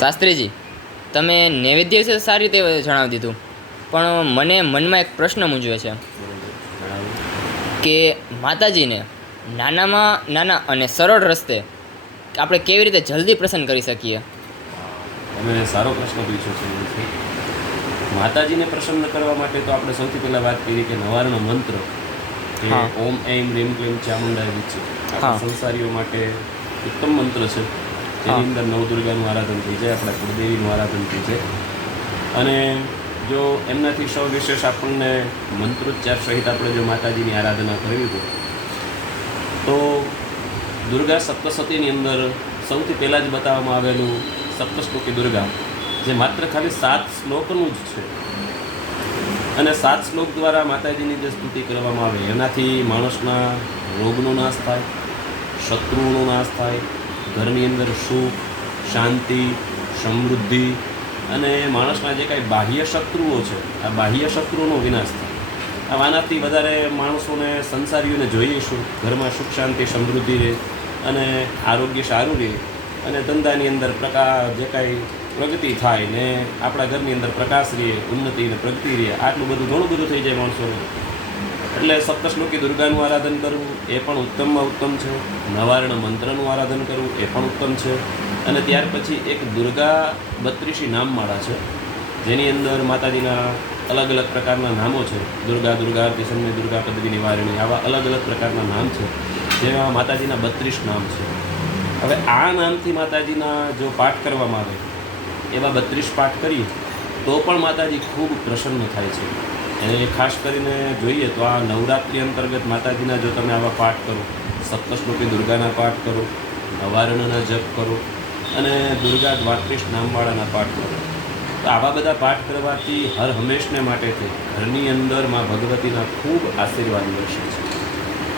શાસ્ત્રીજી, તમે નૈવેદ્ય વિશે સારી રીતે જણાવી દીધું, પણ મને મનમાં એક પ્રશ્ન મૂંઝવે છે કે માતાજીને નાનામાં નાના અને સરળ રસ્તે આપણે કેવી રીતે જલ્દી પ્રસન્ન કરી શકીએ. તમે સારો પ્રશ્ન પૂછ્યો છે. માતાજીને પ્રસન્ન કરવા માટે તો આપણે સૌથી પહેલાં વાત કરી કે નવારનો મંત્ર એ ઓમ એમ રીમ ક્લીમ ચામુંડાય વિચે આપણા સંસારીઓ માટે ઉત્તમ મંત્ર છે, જેની અંદર નવદુર્ગાનું આરાધન થઈ જાય, આપણા કુળદેવીનું આરાધન થઈ જાય. અને જો એમનાથી સવિશેષ આપણને મંત્રોચ્ચાર સહિત આપણે જો માતાજીની આરાધના કરવી હોય તો દુર્ગા સપ્તસતીની અંદર સૌથી પહેલાં જ બતાવવામાં આવેલું સપ્તશ્લોકી દુર્ગા, જે માત્ર ખાલી 7 શ્લોકનું જ છે, અને 7 શ્લોક દ્વારા માતાજીની જે સ્તુતિ કરવામાં આવે એનાથી માણસના રોગનો નાશ થાય, શત્રુઓનો નાશ થાય, ઘરની અંદર સુખ, શાંતિ, સમૃદ્ધિ અને માણસના જે કાંઈ બાહ્ય શત્રુઓ છે આ બાહ્ય શત્રુઓનો વિનાશ થાય. આનાથી વધારે માણસોને સંસારીઓને જોઈએ શું ઘરમાં સુખ શાંતિ સમૃદ્ધિ રહે અને આરોગ્ય સારું રહે અને ધંધાની અંદર જે કાંઈ પ્રગતિ થાય ને આપણા ઘરની અંદર પ્રકાશ રહે, ઉન્નતિ ને પ્રગતિ રહે, આટલું બધું ઘણું બધું થઈ જાય માણસોને. એટલે સપ્તશ્લોકી દુર્ગાનું આરાધન કરવું એ પણ ઉત્તમમાં ઉત્તમ છે, નવારણ મંત્રનું આરાધન કરવું એ પણ ઉત્તમ છે. અને ત્યાર પછી એક દુર્ગા 32 નામમાળા છે, જેની અંદર માતાજીના અલગ અલગ પ્રકારના નામો છે. દુર્ગા, દુર્ગાર્તિ સમ્ય, દુર્ગા પદવી નિવારણી, આવા અલગ અલગ પ્રકારના નામ છે, જેમાં માતાજીના 32 નામ છે. હવે આ નામથી માતાજીના જો પાઠ કરવામાં આવે, એવા 32 પાઠ કરીએ તો પણ માતાજી ખૂબ પ્રસન્ન થાય છે. અને ખાસ કરીને જોઈએ તો આ નવરાત્રિ અંતર્ગત માતાજીના જો તમે આવા પાઠ કરો, સપ્તશ્લોકી દુર્ગાના પાઠ કરો, નવારણના જપ કરો અને દુર્ગા 32 નામવાળાના પાઠ કરો, તો આવા બધા પાઠ કરવાથી હર હંમેશને માટે ઘરની અંદર માં ભગવતીના ખૂબ આશીર્વાદ મળશે છે.